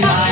Yeah.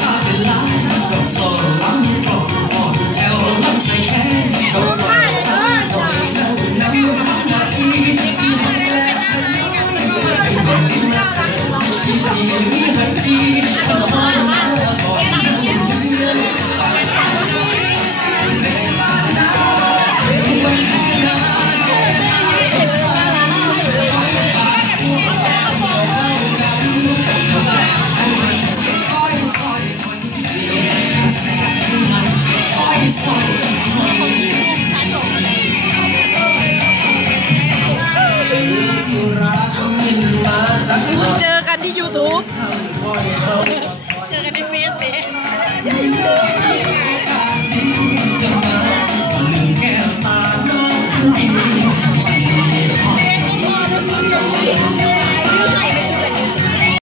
I'll be lying,